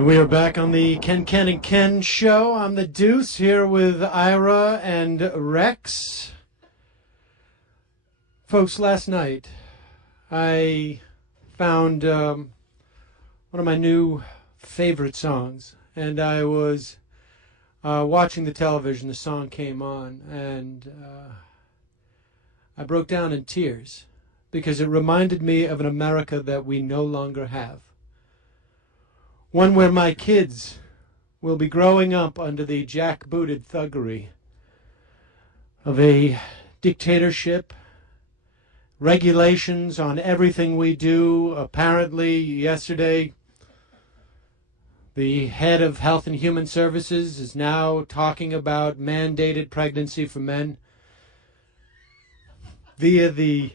And we are back on the Ken and Ken show. I'm the Deuce here with Ira and Rex. Folks, last night I found one of my new favorite songs, and I was watching the television. The song came on, and I broke down in tears because it reminded me of an America that we no longer have. One where my kids will be growing up under the jackbooted thuggery of a dictatorship, regulations on everything we do. Apparently, yesterday, the head of Health and Human Services is now talking about mandated pregnancy for men via the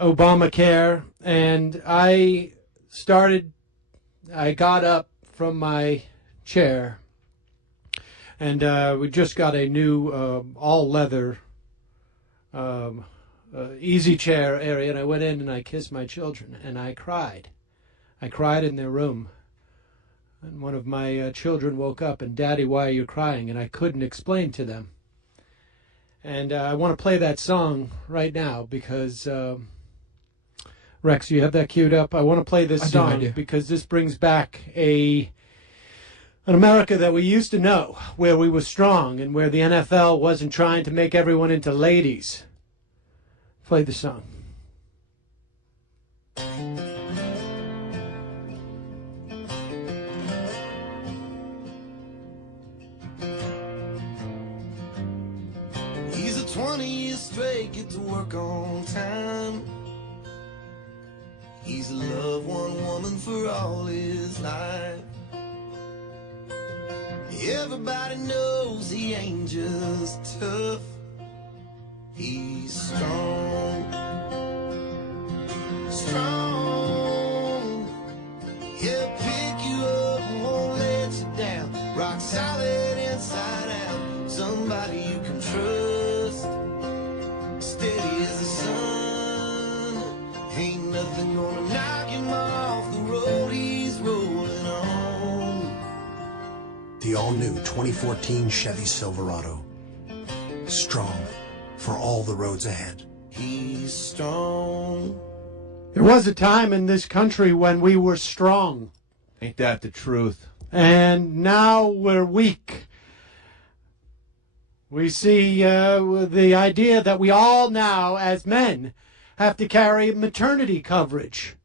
Obamacare. And I got up from my chair, and we just got a new all-leather easy chair area, and I went in and I kissed my children, and I cried. I cried in their room. And one of my children woke up, and, "Daddy, why are you crying?" And I couldn't explain to them. And I want to play that song right now because... Rex, you have that queued up? I want to play this song because this brings back an America that we used to know, where we were strong and where the NFL wasn't trying to make everyone into ladies. Play the song. He's a 20 years straight, get to work on time. He's loved one woman for all his life. Everybody knows he ain't just tough. He's strong. Strong. He'll pick you up and won't let you down. Rock solid inside out. Somebody you can trust. Steady as the sun. Ain't nothing gonna knock him off the road he's rolling on. The all-new 2014 Chevy Silverado. Strong for all the roads ahead. He's strong. There was a time in this country when we were strong. Ain't that the truth? And now we're weak. We see the idea that we all now, as men, have to carry maternity coverage,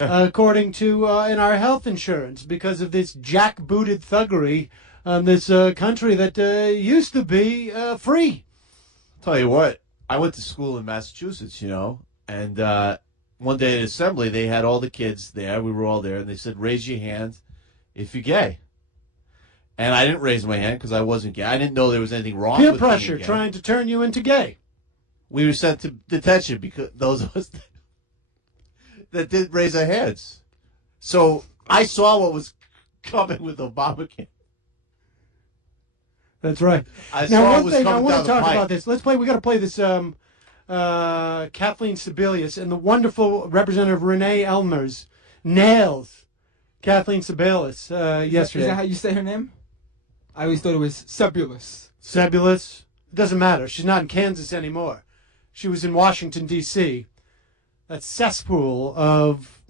according to in our health insurance, because of this jackbooted thuggery on this country that used to be free. Tell you what, I went to school in Massachusetts, and one day at assembly, they had all the kids there. We were all there, and they said, "Raise your hand if you're gay." And I didn't raise my hand because I wasn't gay. I didn't know there was anything wrong with peer pressure being gay. Trying to turn you into gay. We were sent to detention because those of us that didn't raise our hands. So I saw what was coming with Obamacare. That's right. Now, one thing I want to talk about this. We got to play this Kathleen Sebelius, and the wonderful Representative Renee Elmers nails Kathleen Sebelius yesterday. Is that how you say her name? I always thought it was Sebulus. Sebulus? It doesn't matter. She's not in Kansas anymore. She was in Washington, D.C. That cesspool of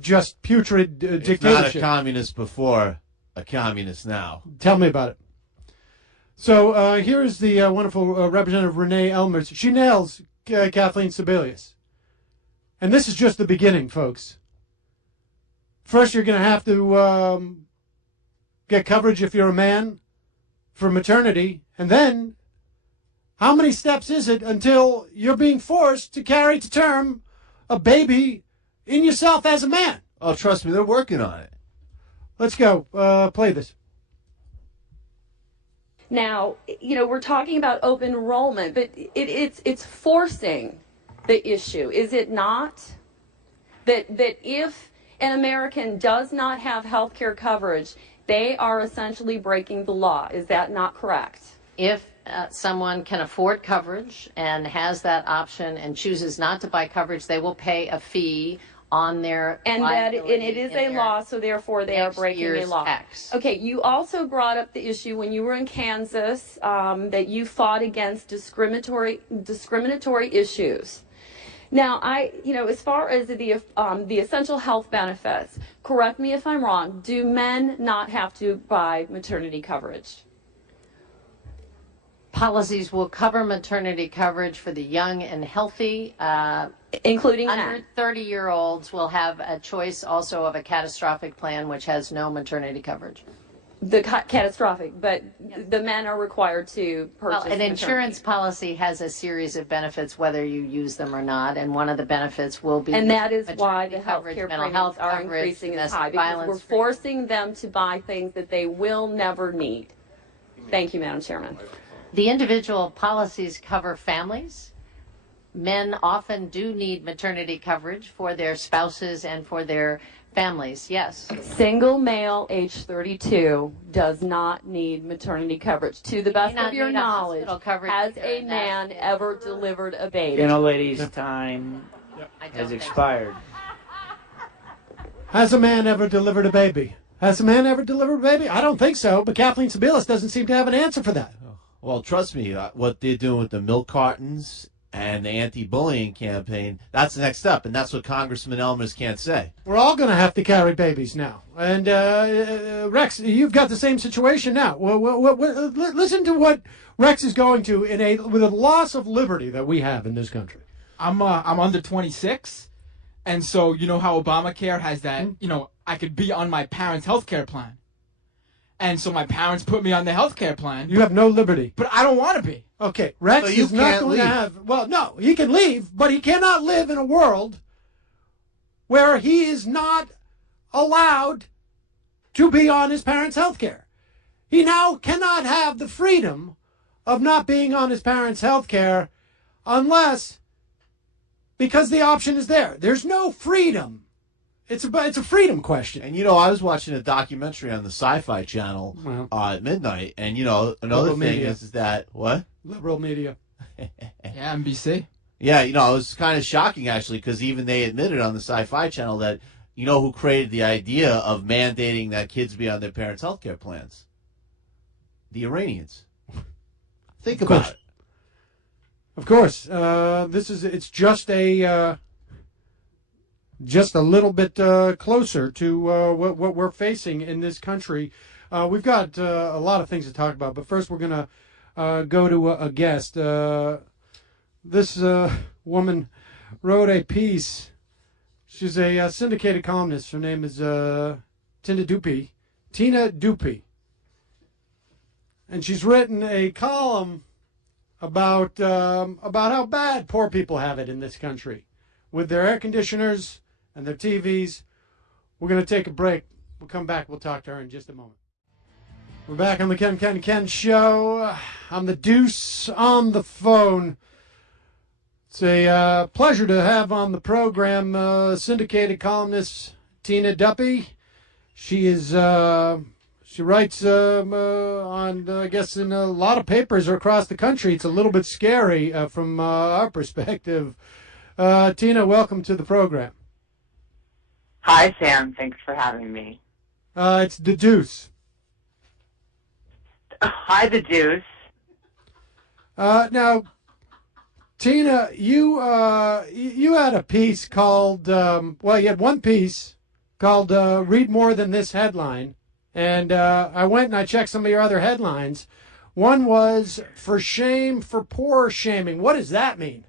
just putrid dictatorship. Not a communist before, a communist now. Tell me about it. So here is the wonderful Representative Renee Elmers. She nails Kathleen Sebelius. And this is just the beginning, folks. First, you're going to have to get coverage if you're a man for maternity, and then how many steps is it until you're being forced to carry to term a baby in yourself as a man? Oh, trust me, they're working on it. Let's go. Play this. Now, we're talking about open enrollment, but it's forcing the issue, is it not? That if an American does not have health care coverage, they are essentially breaking the law. Is that not correct? If someone can afford coverage and has that option and chooses not to buy coverage, they will pay a fee on their And it is a law, so therefore they are breaking a law. Tax. Okay, you also brought up the issue when you were in Kansas that you fought against discriminatory issues. Now, as far as the essential health benefits, correct me if I'm wrong, do men not have to buy maternity coverage? Policies will cover maternity coverage for the young and healthy. Including under men. 30-year-olds will have a choice also of a catastrophic plan, which has no maternity coverage. The catastrophic, but the men are required to purchase. Well, an insurance policy has a series of benefits whether you use them or not, and one of the benefits will be. And that is why the health coverage, care mental premiums health are coverage, increasing as domestic high because violence we're forcing them to buy things that they will never need. Thank you, Madam Chairman. The individual policies cover families. Men often do need maternity coverage for their spouses and for their families, yes. Single male age 32 does not need maternity coverage. To the best of your knowledge, has a man ever delivered a baby? Ladies, time has expired. Has a man ever delivered a baby? Has a man ever delivered a baby? I don't think so, but Kathleen Sebelius doesn't seem to have an answer for that. Well, trust me, what they're doing with the milk cartons and the anti-bullying campaign, that's the next step, and that's what Congressman Elmers can't say. We're all going to have to carry babies now. And, Rex, you've got the same situation now. Listen to what Rex is going to with a loss of liberty that we have in this country. I'm under 26, and so you know how Obamacare has that, I could be on my parents' health care plan. And so my parents put me on the health care plan. You have no liberty. But I don't want to be. Okay, Rex is not going to have... Well, no, he can leave, but he cannot live in a world where he is not allowed to be on his parents' health care. He now cannot have the freedom of not being on his parents' health care unless... because the option is there. There's no freedom. It's a freedom question. And, I was watching a documentary on the Sci-Fi Channel at midnight, and, another thing is that, what? Liberal media. Yeah, NBC. Yeah, it was kind of shocking, actually, because even they admitted on the Sci-Fi Channel that, who created the idea of mandating that kids be on their parents' health care plans? The Iranians. Think about it. Of course. It's just a little bit closer to what we're facing in this country. We've got a lot of things to talk about, but first we're going to go to a guest. This woman wrote a piece. She's a syndicated columnist. Her name is Tina Dupy. Tina Dupy. And she's written a column about how bad poor people have it in this country with their air conditioners and their TVs. We're going to take a break. We'll come back. We'll talk to her in just a moment. We're back on the Ken Show. I'm the Deuce on the phone. It's a pleasure to have on the program syndicated columnist Tina Dupy. She is she writes on I guess in a lot of papers across the country. It's a little bit scary from our perspective. Tina, welcome to the program. Hi, Sam. Thanks for having me. It's the Deuce. Hi, the Deuce. Now, Tina, you had a piece called, you had one piece called Read More Than This Headline, and I went and I checked some of your other headlines. One was For Shame for Poor Shaming. What does that mean?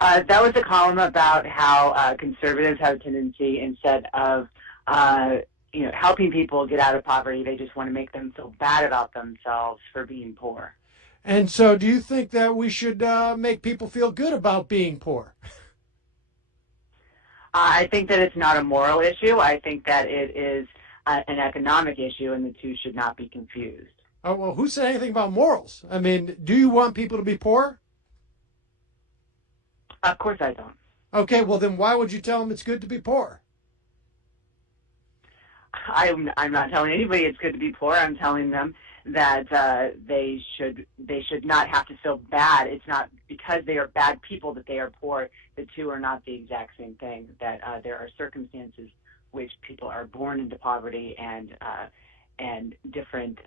That was a column about how conservatives have a tendency, instead of helping people get out of poverty, they just want to make them feel bad about themselves for being poor. And so do you think that we should make people feel good about being poor? I think that it's not a moral issue. I think that it is an economic issue, and the two should not be confused. Oh, well, who said anything about morals? I mean, do you want people to be poor? Of course I don't. Okay, well then why would you tell them it's good to be poor? I'm not telling anybody it's good to be poor. I'm telling them they should not have to feel bad. It's not because they are bad people that they are poor. The two are not the exact same thing. That there are circumstances which people are born into poverty, and different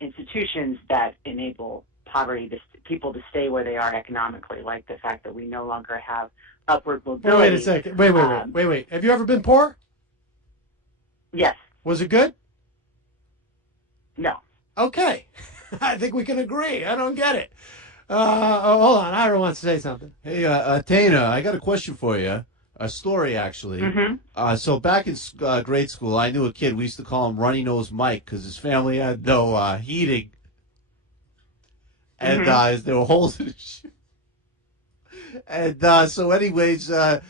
institutions that enable people to stay where they are economically, like the fact that we no longer have upward mobility. Wait a second. Wait. Have you ever been poor? Yes. Was it good? No. Okay. I think we can agree. I don't get it. Hold on. Ira wants to say something. Hey, Tina, I got a question for you. A story, actually. Mm-hmm. So back in grade school, I knew a kid. We used to call him Runny Nose Mike because his family had no heating. And there were holes in his shoe. And so anyways, I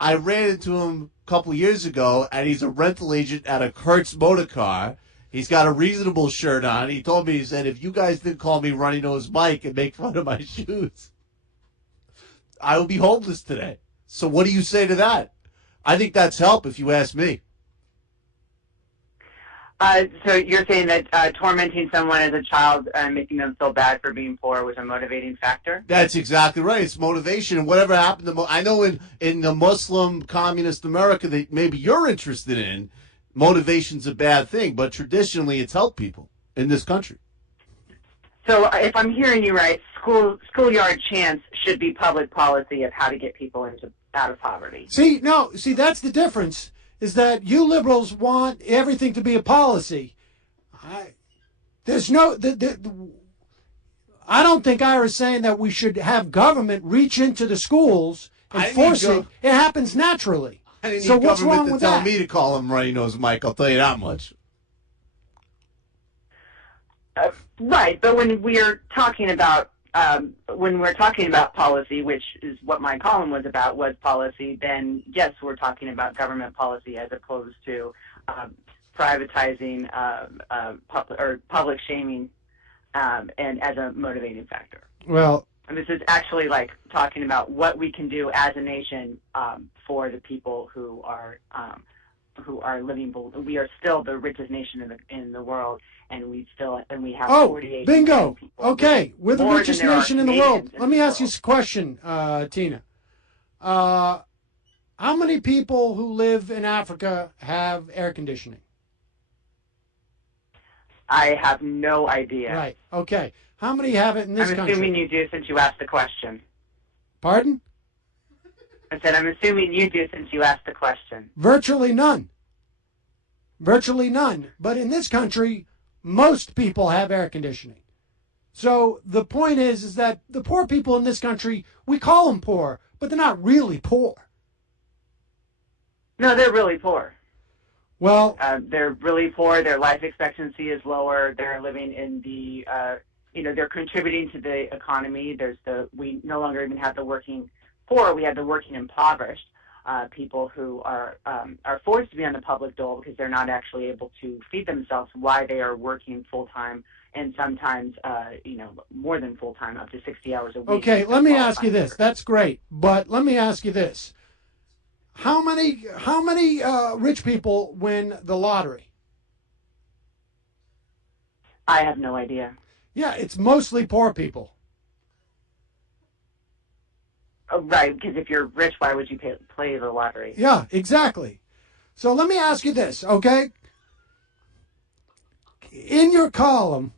ran into him a couple years ago, and he's a rental agent at a Hertz motor car. He's got a reasonable shirt on. He told me, he said, if you guys didn't call me Runny Nose Mike and make fun of my shoes, I would be homeless today. So what do you say to that? I think that's help, if you ask me. So you're saying that tormenting someone as a child and making them feel bad for being poor was a motivating factor? That's exactly right. It's motivation. And whatever happened to I know in the Muslim communist America that maybe you're interested in, motivation's a bad thing, but traditionally it's helped people in this country. So if I'm hearing you right, schoolyard chants should be public policy of how to get people out of poverty. See, that's the difference, is that you liberals want everything to be a policy. I don't think Ira's saying that we should have government reach into the schools and force it. It happens naturally. I didn't so need what's government wrong to with tell that? me to call him Runny Nose Mike. I'll tell you that much. Right, but when we're talking about policy, which is what my column was about, was policy, then yes, we're talking about government policy as opposed to privatizing or public shaming and as a motivating factor. Well, and this is actually like talking about what we can do as a nation for the people who are living below. We are still the richest nation in the world, and we have 48 bingo. people. Okay, we're the richest nation in the world. Let me ask you a question, Tina. How many people who live in Africa have air conditioning? I have no idea. Right. Okay. How many have it in this country? I'm assuming you do since you asked the question. Pardon? I said I'm assuming you do since you asked the question. Virtually none. Virtually none. But in this country, most people have air conditioning. So the point is that the poor people in this country, we call them poor, but they're not really poor. No, they're really poor. Well, they're really poor. Their life expectancy is lower. They're living in the, they're contributing to the economy. We no longer even have the working poor. We have the working impoverished. People who are forced to be on the public dole because they're not actually able to feed themselves while they are working full-time, and sometimes, more than full-time, up to 60 hours a week. Okay, let me ask you this. That's great. But let me ask you this. How many rich people win the lottery? I have no idea. Yeah, it's mostly poor people. Oh, right, because if you're rich, why would you play the lottery? Yeah, exactly. So let me ask you this, okay? In your column,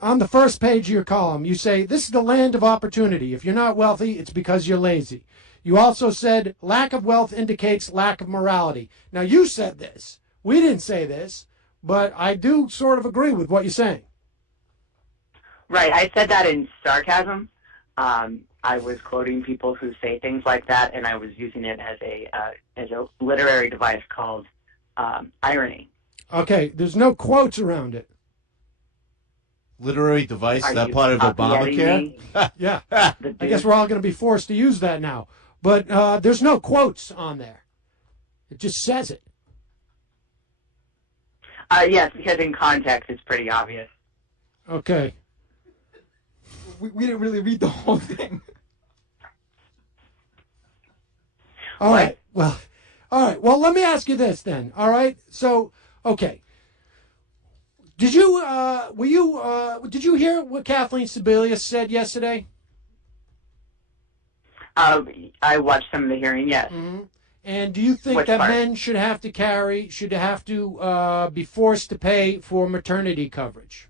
on the first page of your column, you say, this is the land of opportunity. If you're not wealthy, it's because you're lazy. You also said, lack of wealth indicates lack of morality. Now, you said this. We didn't say this, but I do sort of agree with what you're saying. Right, I said that in sarcasm. I was quoting people who say things like that, and I was using it as a literary device called irony. Okay, there's no quotes around it. Literary device, is that part of Obamacare? Yeah, I guess we're all going to be forced to use that now. But there's no quotes on there. It just says it. Yes, because in context it's pretty obvious. Okay. We didn't really read the whole thing. All right. Well, let me ask you this then. All right. So, okay. Did you did you hear what Kathleen Sebelius said yesterday? I watched some of the hearing. Yes. Mm-hmm. And do you think Which that part? men should have to be forced to pay for maternity coverage?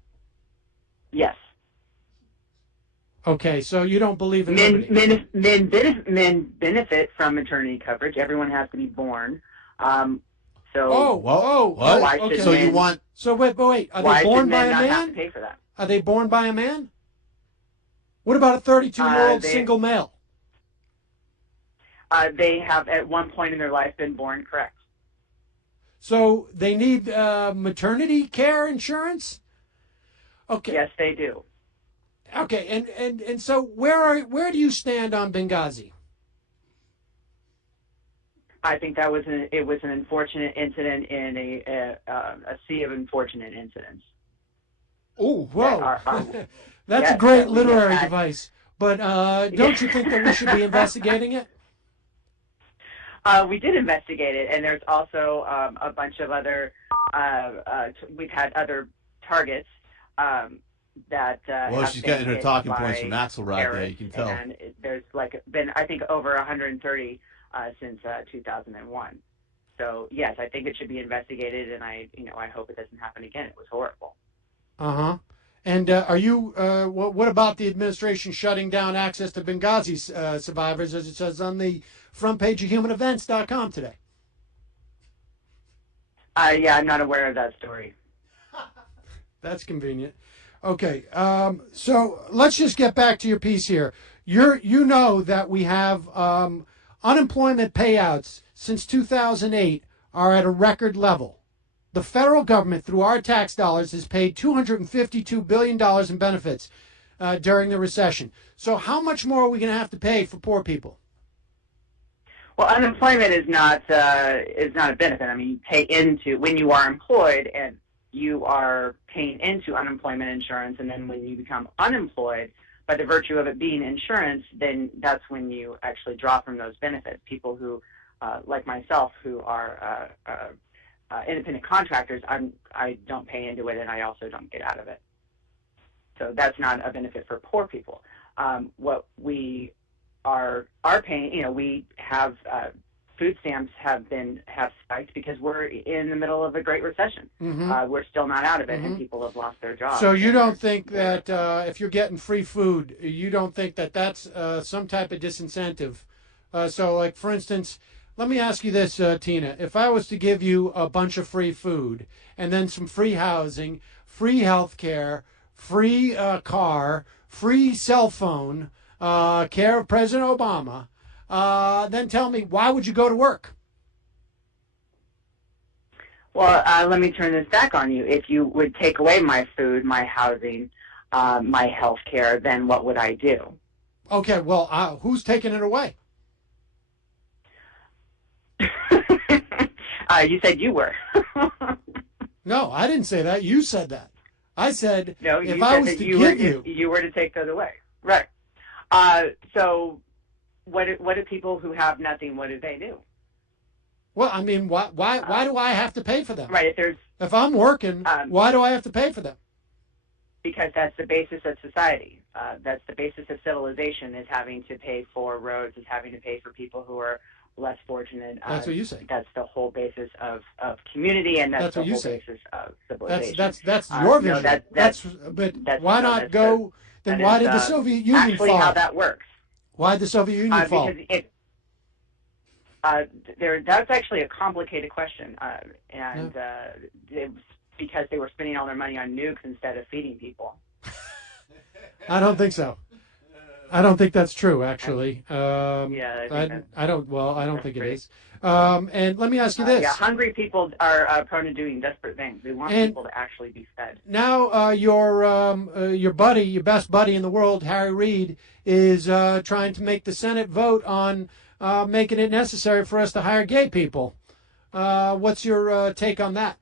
Yes. Okay, so you don't believe in Men benefit from maternity coverage. Everyone has to be born. So why should okay. So men, you want? So wait. Are why they born should by men a not have to man? pay for that? Are they born by a man? What about a 32-year-old single male? They have at one point in their life been born, correct? So they need maternity care insurance? Okay. Yes, they do. Okay, and so where do you stand on Benghazi? I think that was an unfortunate incident in a sea of unfortunate incidents. Oh, whoa! That's yes, a great we literary had- device. But don't you think that we should be investigating it? We did investigate it, and there's also a bunch of other. We've had other targets that. Well, she's getting her talking points from Axelrod there. You can tell. And there's been I think over 130 since 2001. So yes, I think it should be investigated, and I hope it doesn't happen again. It was horrible. Uh-huh. And are you? What about the administration shutting down access to Benghazi survivors, as it says on the front page of HumanEvents.com today? Yeah, I'm not aware of that story. That's convenient. Okay, so let's just get back to your piece here. You know that we have unemployment payouts since 2008 are at a record level. The federal government, through our tax dollars, has paid $252 billion in benefits during the recession. So how much more are we going to have to pay for poor people? Well, unemployment is not a benefit. I mean, you pay into when you are employed, and you are paying into unemployment insurance, and then when you become unemployed, by the virtue of it being insurance, then that's when you actually draw from those benefits. People who, like myself, who are independent contractors, I don't pay into it, and I also don't get out of it. So that's not a benefit for poor people. What we are paying, we have food stamps have spiked because we're in the middle of a great recession. Mm-hmm. We're still not out of it, Mm-hmm. and people have lost their jobs. So you don't think that if you're getting free food, you don't think that that's some type of disincentive? So, like, for instance, let me ask you this, Tina. If I was to give you a bunch of free food and then some free housing, free health care, free car, free cell phone, care of President Obama, then tell me, why would you go to work? Well, let me turn this back on you. If you would take away my food, my housing, my health care, then what would I do? Okay, well, who's taking it away? You said you were. No, I didn't say that. You said that. I said no, if you I said was that to you give you were to take those away. Right. So what do people who have nothing, what do they do? Well, I mean, why do I have to pay for them? Right. If I'm working, why do I have to pay for them? Because that's the basis of society. That's the basis of civilization, is having to pay for roads, is having to pay for people who are less fortunate. That's what you say. That's the whole basis of community, and that's the whole basis of civilization. That's your vision. Why not go? Then why did the Soviet Union fall? Actually, how that works. Why did the Soviet Union fall? Because that's actually a complicated question, because they were spending all their money on nukes instead of feeding people. I don't think so. I don't think that's true, actually. I don't think it is. And let me ask you this. Hungry people are prone to doing desperate things. They want people to actually be fed. Now, your best buddy in the world, Harry Reid, is trying to make the Senate vote on making it necessary for us to hire gay people. What's your take on that?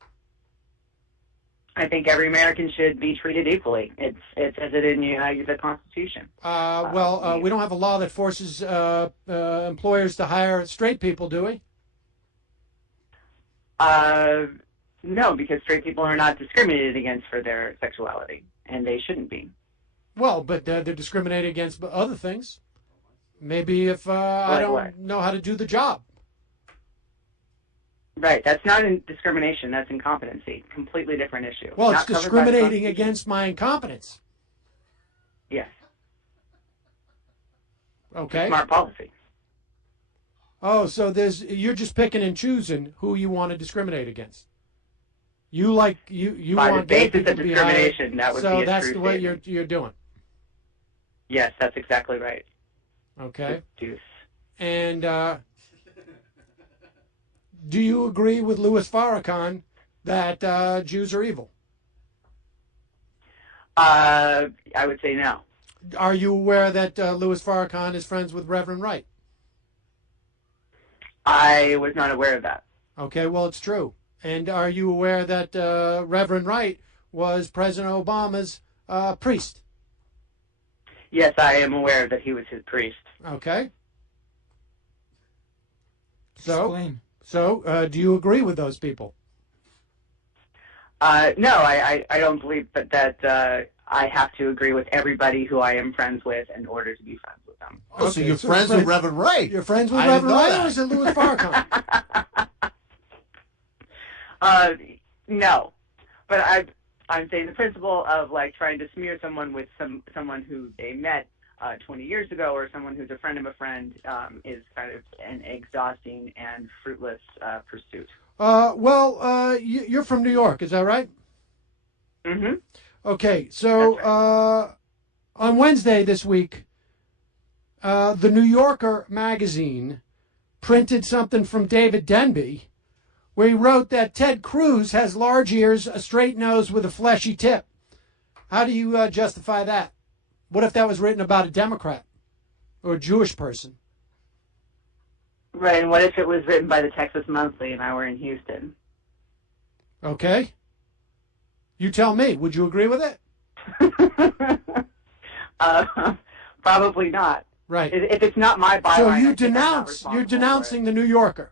I think every American should be treated equally. It says it in the Constitution. We don't have a law that forces employers to hire straight people, do we? No, because straight people are not discriminated against for their sexuality, and they shouldn't be. Well, but they're discriminated against other things. Maybe if I don't know how to do the job. Right, that's not discrimination, that's incompetency. Completely different issue. Well, Not it's discriminating against my incompetence. Yes. Okay. Smart policy. Oh, so you're just picking and choosing who you want to discriminate against. You want the gay basis people of to be discrimination, hired, that would so be a that's true the way statement. you're doing. Yes, that's exactly right. Okay. Deuce. And do you agree with Louis Farrakhan that Jews are evil? I would say no. Are you aware that Louis Farrakhan is friends with Reverend Wright? I was not aware of that. Okay, well, it's true. And are you aware that Reverend Wright was President Obama's priest? Yes, I am aware that he was his priest. Okay. Explain. So, do you agree with those people? No, I don't believe that I have to agree with everybody who I am friends with in order to be friends with them. Oh, so you're friends with Reverend Wright? You're friends with I didn't Reverend know Wright, that. or is it Louis Farrakhan? No, but I'm saying the principle of like trying to smear someone with someone who they met 20 years ago or someone who's a friend of a friend is kind of an exhausting and fruitless pursuit. You're from New York, is that right? Mm-hmm. Okay, so Right. On Wednesday this week, the New Yorker magazine printed something from David Denby, where he wrote that Ted Cruz has large ears, a straight nose with a fleshy tip. How do you justify that? What if that was written about a Democrat or a Jewish person? Right, and what if it was written by the Texas Monthly and I were in Houston? Okay. You tell me. Would you agree with it? Probably not. Right. If it's not my byline, So I you think I'm not responsible you're for denouncing it. the New Yorker.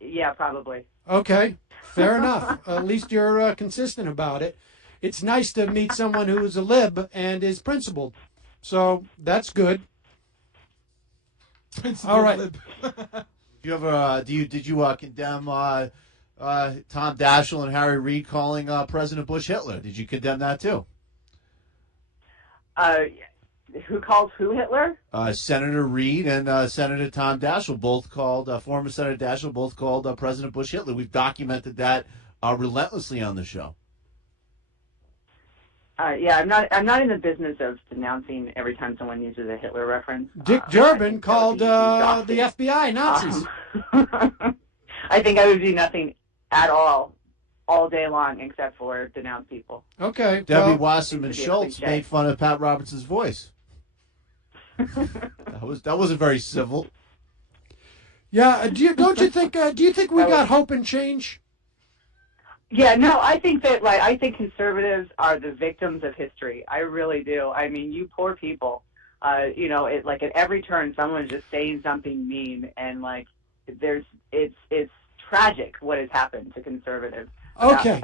Yeah, probably. Okay, fair enough. At least you're consistent about it. It's nice to meet someone who is a lib and is principled. So that's good. All right. Lib. Did you condemn Tom Daschle and Harry Reid calling President Bush Hitler? Did you condemn that too? Who calls who Hitler? Senator Reid and Senator Tom Daschle both called former Senator Daschle both called President Bush Hitler. We've documented that relentlessly on the show. Yeah, I'm not in the business of denouncing every time someone uses a Hitler reference. Dick Durbin called the FBI Nazis. I think I would do nothing at all day long except for denounce people. Okay. Debbie Well, Wasserman Schultz cliche. made fun of Pat Robertson's voice. that wasn't very civil. yeah. Do you think we got hope and change? Yeah, no, I think conservatives are the victims of history. I really do. I mean, you poor people. At every turn, someone's just saying something mean, and it's tragic what has happened to conservatives. Okay.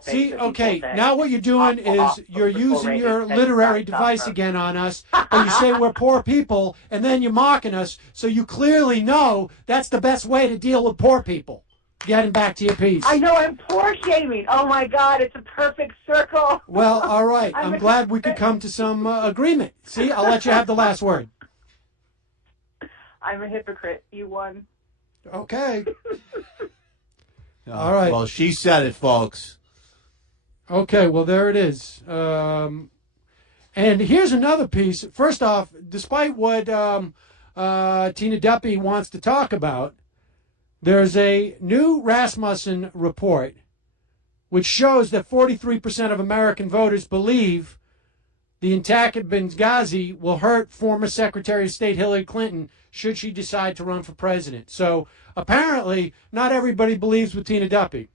See, okay, now what you're doing is you're using your literary device again on us, and you say we're poor people, and then you're mocking us, so you clearly know that's the best way to deal with poor people. Getting back to your piece. I know, I'm poor shaming. Oh my God, it's a perfect circle. Well, all right. I'm glad we could come to some agreement. See, I'll let you have the last word. I'm a hypocrite. You won. Okay. All right. Well, she said it, folks. Okay, well, there it is. And here's another piece. First off, despite what Tina Dupy wants to talk about, there's a new Rasmussen report which shows that 43% of American voters believe the attack at Benghazi will hurt former Secretary of State Hillary Clinton should she decide to run for president. So apparently not everybody believes with Tina Dupy.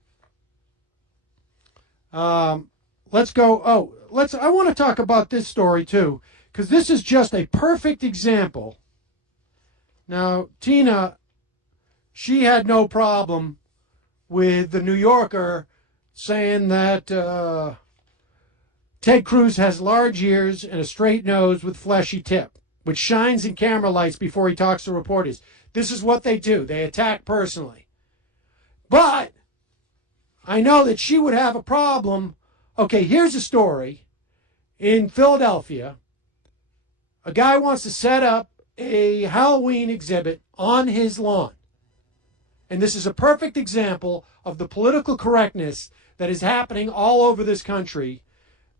Let's go. I want to talk about this story too, because this is just a perfect example. Now, Tina, she had no problem with the New Yorker saying that Ted Cruz has large ears and a straight nose with fleshy tip, which shines in camera lights before he talks to reporters. This is what they do. They attack personally. But I know that she would have a problem. Okay, here's a story. In Philadelphia, a guy wants to set up a Halloween exhibit on his lawn. And this is a perfect example of the political correctness that is happening all over this country.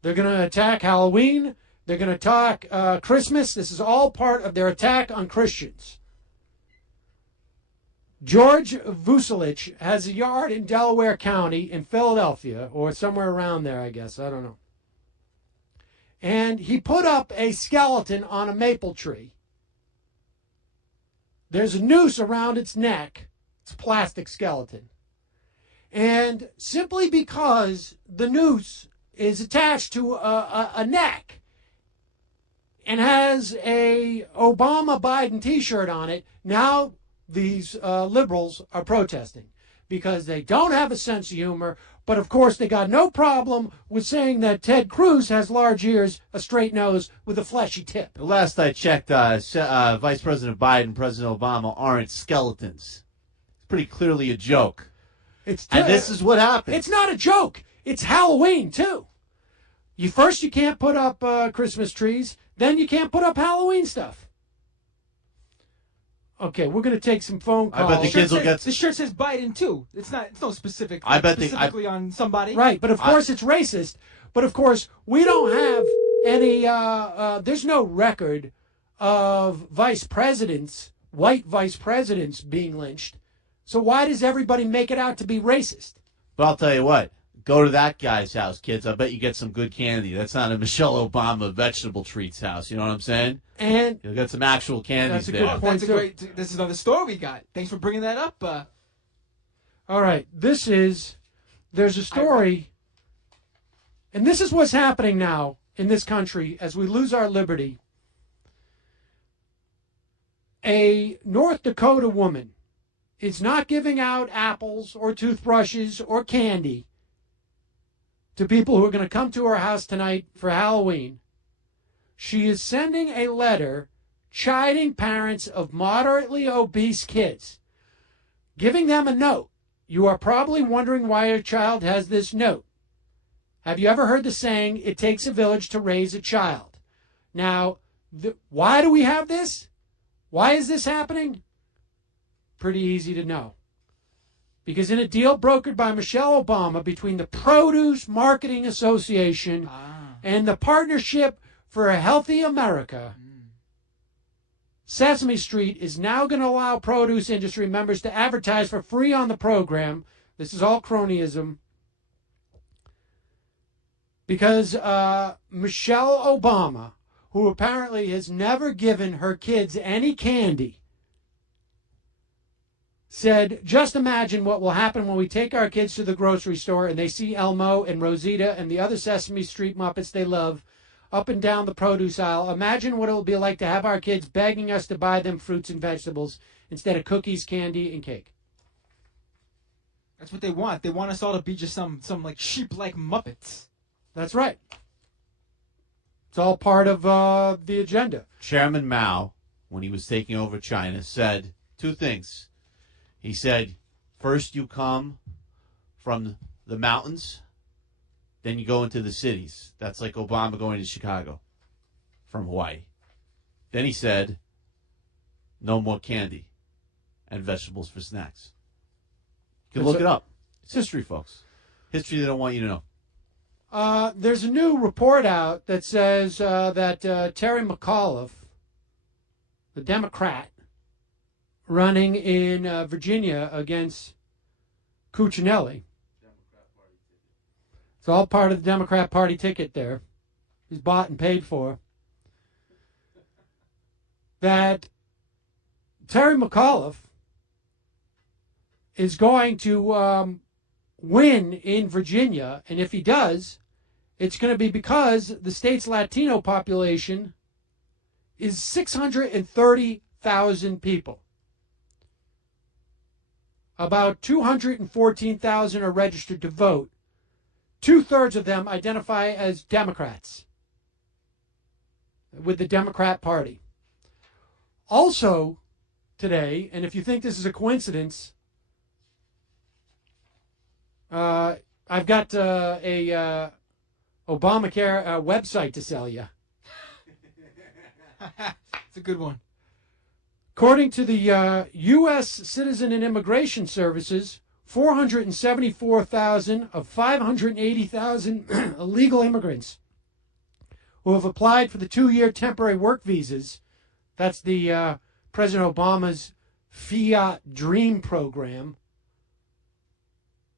They're going to attack Halloween. They're going to attack Christmas. This is all part of their attack on Christians. George Vucelich has a yard in Delaware County in Philadelphia, or somewhere around there, I guess. I don't know. And he put up a skeleton on a maple tree. There's a noose around its neck. It's a plastic skeleton. And simply because the noose is attached to a neck and has a Obama-Biden t-shirt on it, now these liberals are protesting because they don't have a sense of humor. But, of course, they got no problem with saying that Ted Cruz has large ears, a straight nose, with a fleshy tip. The last I checked, Vice President Biden and President Obama aren't skeletons. It's pretty clearly a joke. And this is what happens. It's not a joke. It's Halloween, too. You can't put up Christmas trees. Then you can't put up Halloween stuff. Okay, we're going to take some phone calls. I bet the kids will get... The shirt says Biden, too. It's no specific. I bet specifically on somebody. Right, but of course it's racist. But of course, we don't have any... there's no record of white vice presidents being lynched. So why does everybody make it out to be racist? But I'll tell you what. Go to that guy's house, kids. I bet you get some good candy. That's not a Michelle Obama vegetable treats house. You know what I'm saying? And you'll get some actual candies there. Good point. This is another story we got. Thanks for bringing that up. All right. There's a story, and this is what's happening now in this country as we lose our liberty. A North Dakota woman is not giving out apples or toothbrushes or candy to people who are going to come to her house tonight for Halloween. She is sending a letter chiding parents of moderately obese kids, giving them a note. You are probably wondering why your child has this note. Have you ever heard the saying, it takes a village to raise a child? Now, why do we have this? Why is this happening? Pretty easy to know. Because in a deal brokered by Michelle Obama between the Produce Marketing Association and the Partnership for a Healthy America, Sesame Street is now going to allow produce industry members to advertise for free on the program. This is all cronyism. Because Michelle Obama, who apparently has never given her kids any candy, said, just imagine what will happen when we take our kids to the grocery store and they see Elmo and Rosita and the other Sesame Street Muppets they love up and down the produce aisle. Imagine what it will be like to have our kids begging us to buy them fruits and vegetables instead of cookies, candy, and cake. That's what they want. They want us all to be just some like sheep-like Muppets. That's right. It's all part of the agenda. Chairman Mao, when he was taking over China, said two things. He said, first you come from the mountains, then you go into the cities. That's like Obama going to Chicago from Hawaii. Then he said, no more candy and vegetables for snacks. You can look it up. It's history, folks. History they don't want you to know. There's a new report out that says that Terry McAuliffe, the Democrat, running in Virginia against Cuccinelli. It's all part of the Democrat Party ticket there. He's bought and paid for. That Terry McAuliffe is going to win in Virginia, and if he does, it's going to be because the state's Latino population is 630,000 people. about 214,000 are registered to vote. 2/3 of them identify as Democrats with the Democrat Party. Also today, and if you think this is a coincidence, I've got a Obamacare website to sell you. It's a good one. According to the U.S. Citizen and Immigration Services, 474,000 of 580,000 illegal immigrants who have applied for the 2-year temporary work visas, that's the President Obama's Fiat Dream program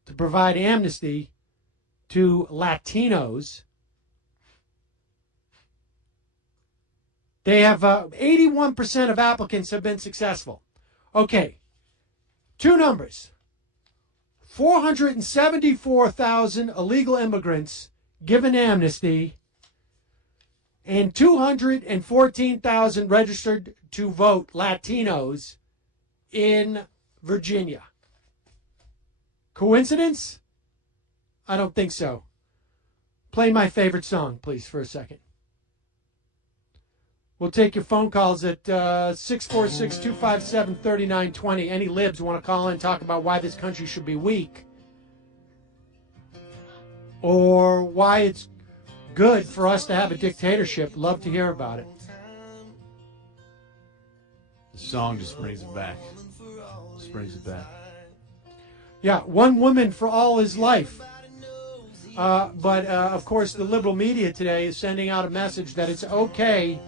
to provide amnesty to Latinos. They have 81% of applicants have been successful. Okay, two numbers. 474,000 illegal immigrants given amnesty and 214,000 registered to vote Latinos in Virginia. Coincidence? I don't think so. Play my favorite song, please, for a second. We'll take your phone calls at 646-257-3920. Any libs want to call in and talk about why this country should be weak or why it's good for us to have a dictatorship. Love to hear about it. The song just brings it back. Just brings it back. Yeah, one woman for all his life. But of course, the liberal media today is sending out a message that it's okay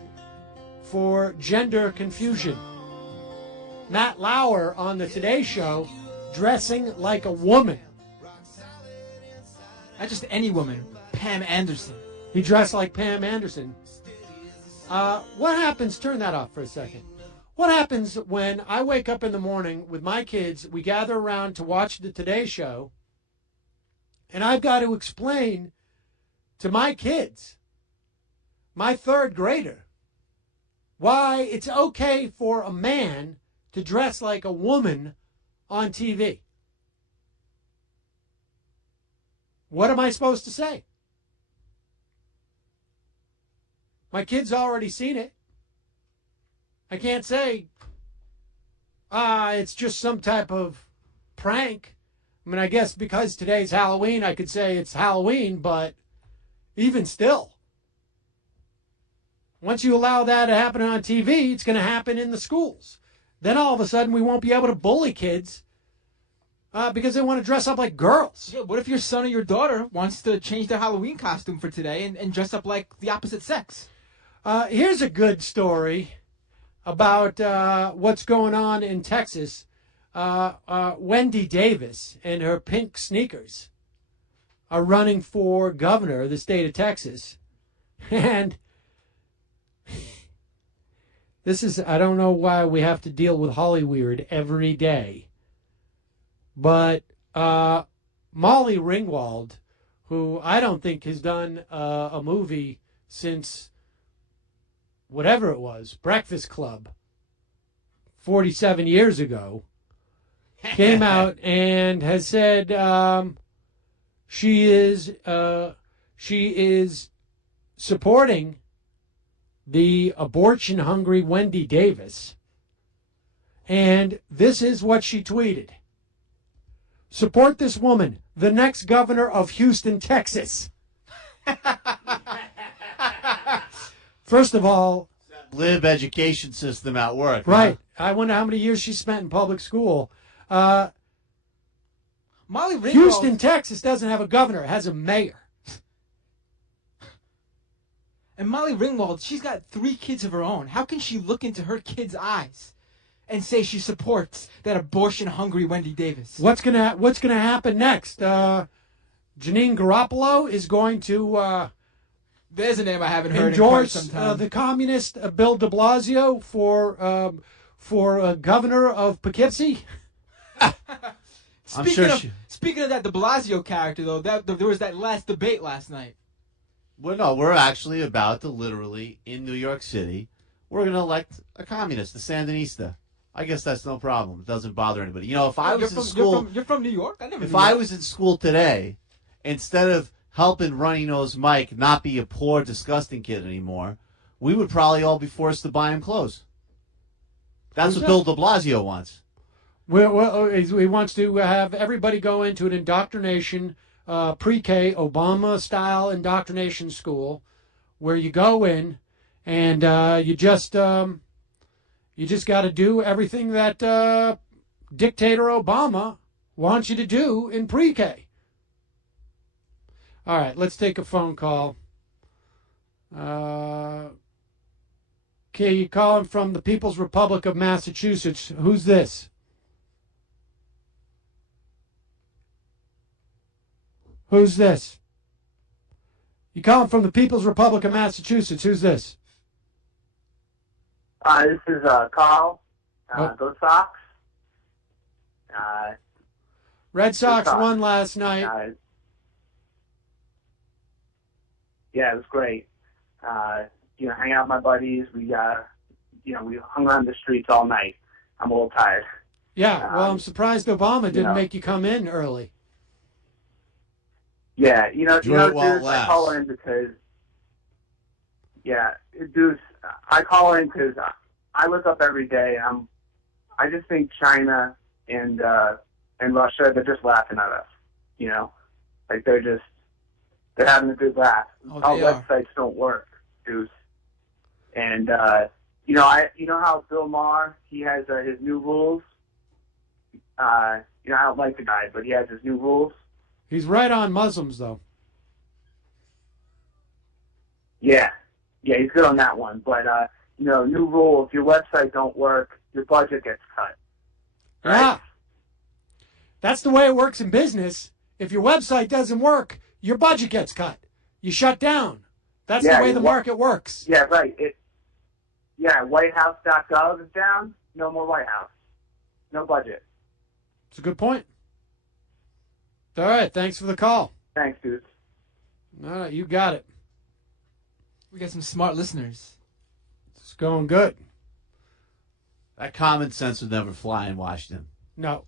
for gender confusion. Matt Lauer on the Today Show dressing like a woman. Not just any woman, Pam Anderson. He dressed like Pam Anderson. What happens, turn that off for a second. What happens when I wake up in the morning with my kids, we gather around to watch the Today Show, and I've got to explain to my kids, my third grader, why it's okay for a man to dress like a woman on TV. What am I supposed to say? My kid's already seen it. I can't say, it's just some type of prank. I mean, I guess because today's Halloween, I could say it's Halloween, but even still, once you allow that to happen on TV, it's going to happen in the schools. Then all of a sudden, we won't be able to bully kids because they want to dress up like girls. Yeah, what if your son or your daughter wants to change their Halloween costume for today and dress up like the opposite sex? Here's a good story about what's going on in Texas. Wendy Davis and her pink sneakers are running for governor of the state of Texas. And this is, I don't know why we have to deal with Hollyweird every day. But Molly Ringwald, who I don't think has done a movie since whatever it was, Breakfast Club, 47 years ago, came out and has said she is supporting the abortion-hungry Wendy Davis. And this is what she tweeted. Support this woman, the next governor of Houston, Texas. First of all, Live education system at work. Right. Huh? I wonder how many years she spent in public school. Molly Ringwald, Houston, Texas doesn't have a governor. It has a mayor. And Molly Ringwald, she's got 3 kids of her own. How can she look into her kids' eyes and say she supports that abortion-hungry Wendy Davis? What's gonna happen next? Janine Garoppolo is going to there's a name I haven't heard in quite some endorse time. the communist Bill de Blasio for governor of Poughkeepsie. Speaking of that de Blasio character, though, there was that last debate last night. Well, no, we're actually about to literally, in New York City, we're going to elect a communist, a Sandinista. I guess that's no problem. It doesn't bother anybody. You know, if I was in you're school, you're from New York. I never. if knew I that. was in school today, instead of helping Runny Nose Mike not be a poor, disgusting kid anymore, we would probably all be forced to buy him clothes. That's what Bill de Blasio wants. Well, he wants to have everybody go into an indoctrination, pre-K, Obama-style indoctrination school, where you go in and you just got to do everything that dictator Obama wants you to do in pre-K. All right, let's take a phone call. Okay, you calling from the People's Republic of Massachusetts. Who's this? Who's this? You calling from the People's Republic of Massachusetts. Who's this? This is Carl. Go Sox. Red Sox won last night. Yeah, it was great. Hang out with my buddies. We hung around the streets all night. I'm a little tired. Yeah, well, I'm surprised Obama didn't make you come in early. Yeah, dude, I call in because, dude, I call in because I look up every day. I just think China and Russia, they're just laughing at us. Like they're having a good laugh. Our websites don't work, dude. And you know how Bill Maher, he has his new rules. I don't like the guy, but he has his new rules. He's right on Muslims, though. Yeah, he's good on that one. But new rule: if your website don't work, your budget gets cut. Right? Yeah, that's the way it works in business. If your website doesn't work, your budget gets cut. You shut down. That's the way the market works. Yeah, right. WhiteHouse.gov is down. No more White House. No budget. It's a good point. All right, thanks for the call. Thanks, dude. All right, you got it. We got some smart listeners. It's going good. That common sense would never fly in Washington. No,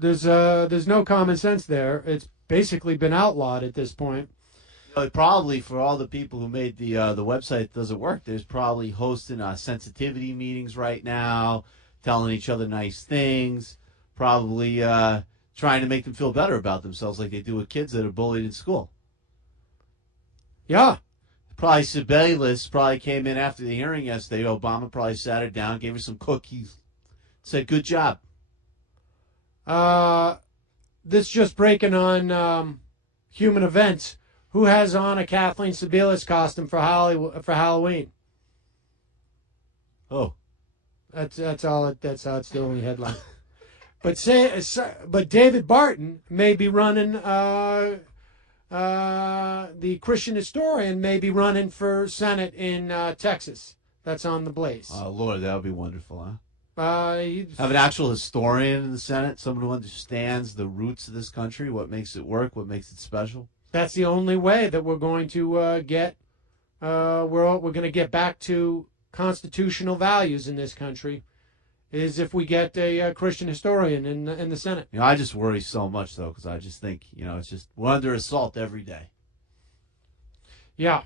there's no common sense there. It's basically been outlawed at this point. Probably for all the people who made the website that doesn't work, there's probably hosting sensitivity meetings right now, telling each other nice things, probably trying to make them feel better about themselves like they do with kids that are bullied in school. Yeah. Probably Sebelius probably came in after the hearing yesterday. Obama probably sat her down, gave her some cookies, said, good job. This just breaking on Human Events. Who has on a Kathleen Sebelius costume for Halloween? Oh. That's all. That's how it's the only headline. But David Barton may be running. The Christian historian may be running for Senate in Texas. That's on the Blaze. Oh Lord, that would be wonderful, huh? Have an actual historian in the Senate, someone who understands the roots of this country, what makes it work, what makes it special. That's the only way that we're going to get. We're going to get back to constitutional values in this country. Is if we get a Christian historian in the Senate. I just worry so much, though, because I just think, it's just we're under assault every day. Yeah.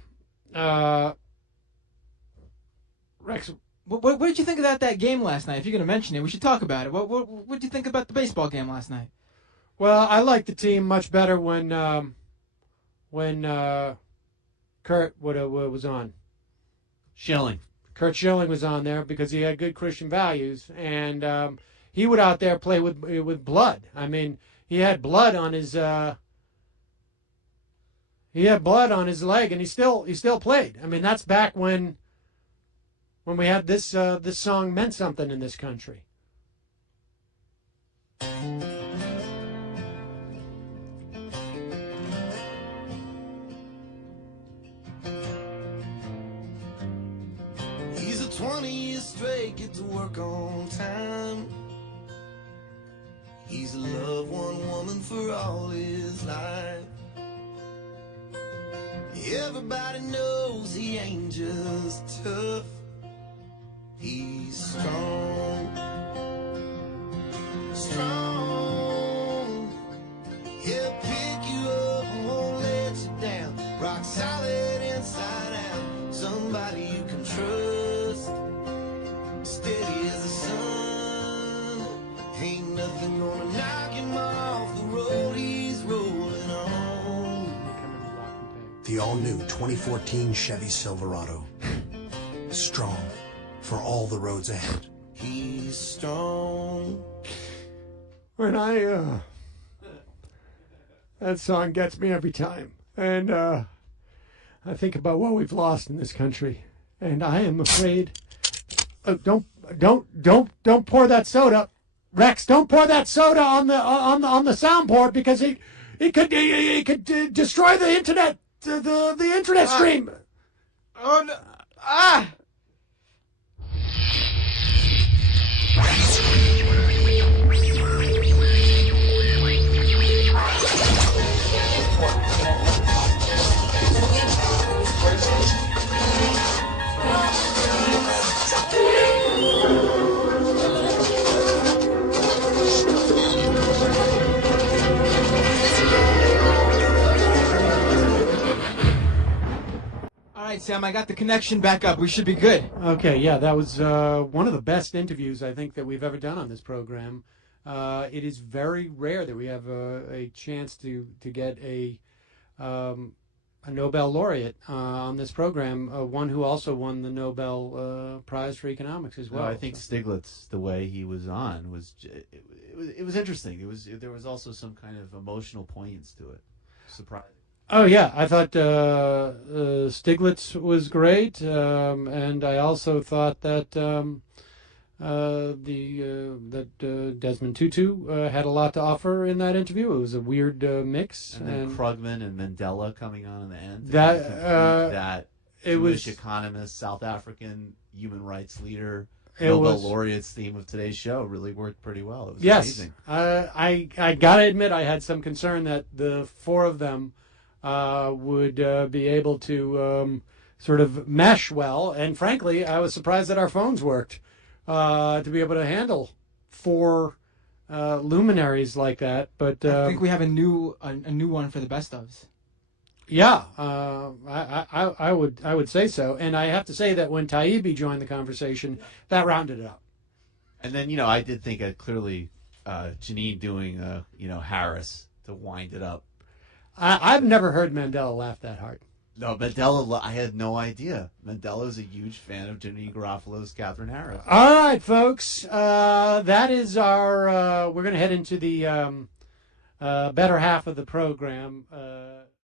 Rex, what did you think about that game last night? If you're going to mention it, we should talk about it. What did you think about the baseball game last night? Well, I like the team much better when Kurt was on. Schilling. Kurt Schilling was on there because he had good Christian values, and he would out there play with blood. I mean, he had blood on his leg, and he still played. I mean, that's back when we had this song meant something in this country. He's a 20 years straight, get to work on time. He's loved one woman for all his life. Everybody knows he ain't just tough. He's strong, Ain't nothing gonna knock him off the road he's rolling on. The all-new 2014 Chevy Silverado. Strong for all the roads ahead. He's strong. When that song gets me every time. And I think about what we've lost in this country. And I am afraid. Don't pour that soda. Rex, don't pour that soda on the soundboard because it could destroy the internet the internet stream. Oh no! Ah! All right, Sam, I got the connection back up. We should be good. Okay, yeah, that was one of the best interviews I think that we've ever done on this program. It is very rare that we have a chance to get a Nobel laureate on this program, one who also won the Nobel Prize for Economics as well. No, I think Stiglitz, the way he was on, it was interesting. There was also some kind of emotional poignance to it. Surprising. Oh yeah, I thought Stiglitz was great, and I also thought that Desmond Tutu had a lot to offer in that interview. It was a weird mix. And then Krugman and Mandela coming on in the end. That Jewish economist, South African human rights leader, Nobel laureates theme of today's show really worked pretty well. It was amazing. I gotta admit I had some concern that the four of them would be able to sort of mesh well, and frankly, I was surprised that our phones worked to be able to handle four luminaries like that. But I think we have a new one for the best ofs. Yeah, I would say so, and I have to say that when Taibbi joined the conversation, that rounded it up. And then I did think clearly Janine doing Harris to wind it up. I've never heard Mandela laugh that hard. No, Mandela, I had no idea. Mandela's a huge fan of Janine Garofalo's Catherine Harris. All right, folks. That is our... we're going to head into the better half of the program.